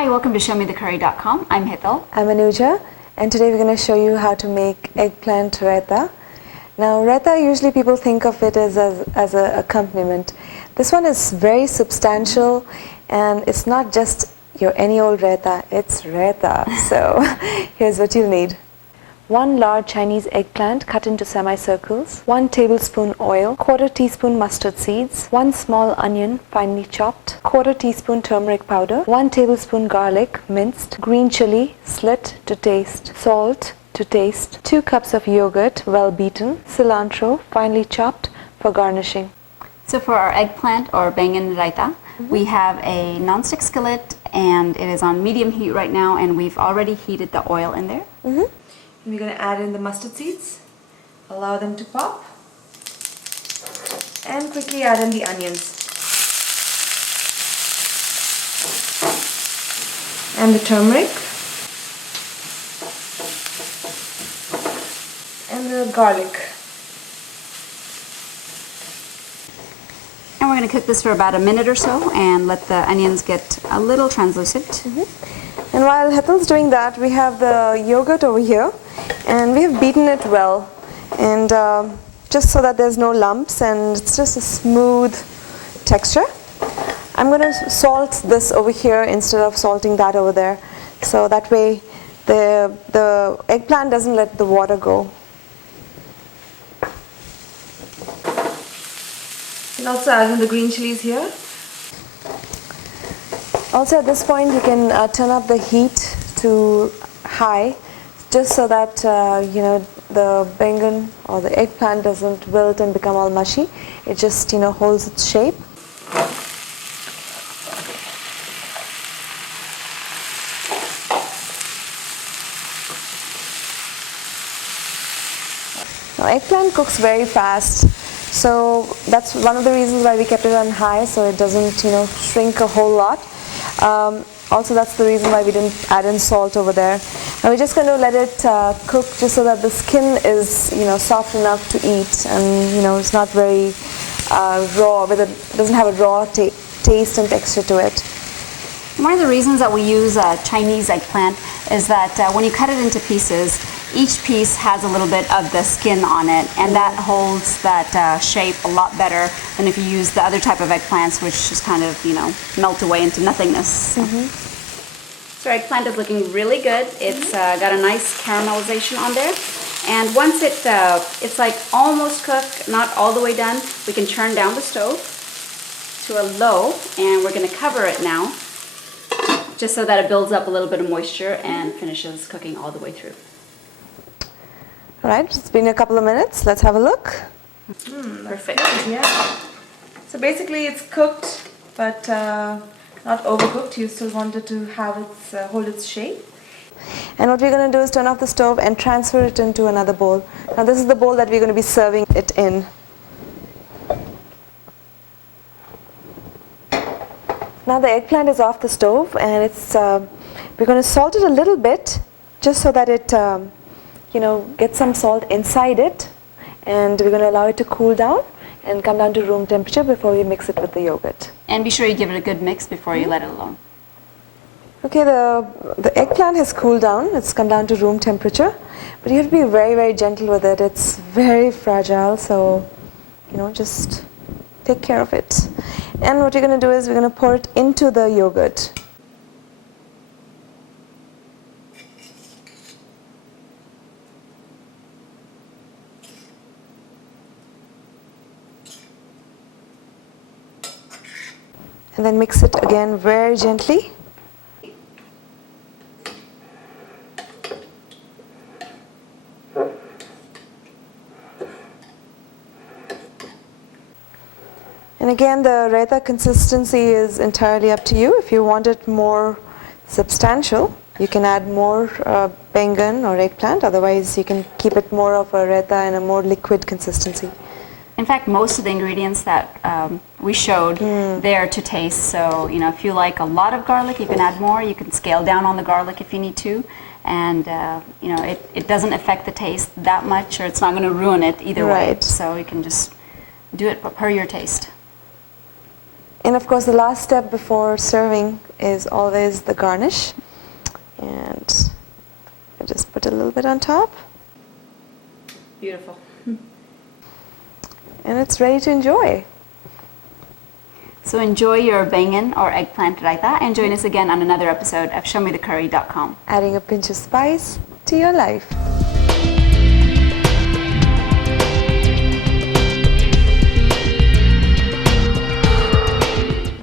Hi, welcome to ShowMeTheCurry.com. I'm Hital. I'm Anuja, and today we're going to show you how to make eggplant raita. Now, raita, usually people think of it as an accompaniment. This one is very substantial, and it's not just your any old raita, it's raita. So here's what you'll need. 1 large Chinese eggplant cut into semicircles, 1 tablespoon oil, 1/4 teaspoon mustard seeds, 1 small onion finely chopped, 1/4 teaspoon turmeric powder, 1 tablespoon garlic minced, green chili slit to taste, salt to taste, 2 cups of yogurt well beaten, cilantro finely chopped for garnishing. So for our eggplant or Baingan Raita, we have a non-stick skillet and it is on medium heat right now, and we've already heated the oil in there. We're going to add in the mustard seeds, allow them to pop, and quickly add in the onions and the turmeric and the garlic. And we're going to cook this for about a minute or so and let the onions get a little translucent. And while Hital's doing that, we have the yogurt over here, and we have beaten it well, and just so that there's no lumps and it's just a smooth texture. I'm going to salt this over here instead of salting that over there, so that way the eggplant doesn't let the water go. You can also add in the green chilies here. Also, at this point, you can turn up the heat to high, just so that the baingan or the eggplant doesn't wilt and become all mushy. It just holds its shape. Now, eggplant cooks very fast, so that's one of the reasons why we kept it on high, so it doesn't shrink a whole lot. Also, that's the reason why we didn't add in salt over there. And we're just going to let it cook just so that the skin is soft enough to eat, and it's not very raw, but it doesn't have a raw taste and texture to it. One of the reasons that we use Chinese eggplant is that when you cut it into pieces, each piece has a little bit of the skin on it, and that holds that shape a lot better than if you use the other type of eggplants, which just kind of melt away into nothingness. So our eggplant is looking really good. It's got a nice caramelization on there, and once it's like almost cooked, not all the way done, we can turn down the stove to a low, and we're going to cover it now, just so that it builds up a little bit of moisture and finishes cooking all the way through. Alright, it's been a couple of minutes. Let's have a look. Perfect. Yeah. So basically it's cooked, but not overcooked. You still want it to have hold its shape. And what we're going to do is turn off the stove and transfer it into another bowl. Now this is the bowl that we're going to be serving it in. Now the eggplant is off the stove, and it's we're going to salt it a little bit, just so that it get some salt inside it, and we're going to allow it to cool down and come down to room temperature before we mix it with the yogurt. And be sure you give it a good mix before you let it alone. Okay, the eggplant has cooled down. It's come down to room temperature, but you have to be very, very gentle with it. It's very fragile, so just take care of it. And what we're going to do is we're going to pour it into the yogurt. And then mix it again very gently. And again, the raita consistency is entirely up to you. If you want it more substantial, you can add more baingan or eggplant. Otherwise, you can keep it more of a raita and a more liquid consistency. In fact, most of the ingredients that we showed, they're to taste. So, if you like a lot of garlic, you can add more. You can scale down on the garlic if you need to. And, it doesn't affect the taste that much, or it's not going to ruin it either way. So you can just do it per your taste. And of course, the last step before serving is always the garnish. And I just put a little bit on top. Beautiful. And it's ready to enjoy. So enjoy your Baingan or eggplant raita and join us again on another episode of ShowMeTheCurry.com. Adding a pinch of spice to your life.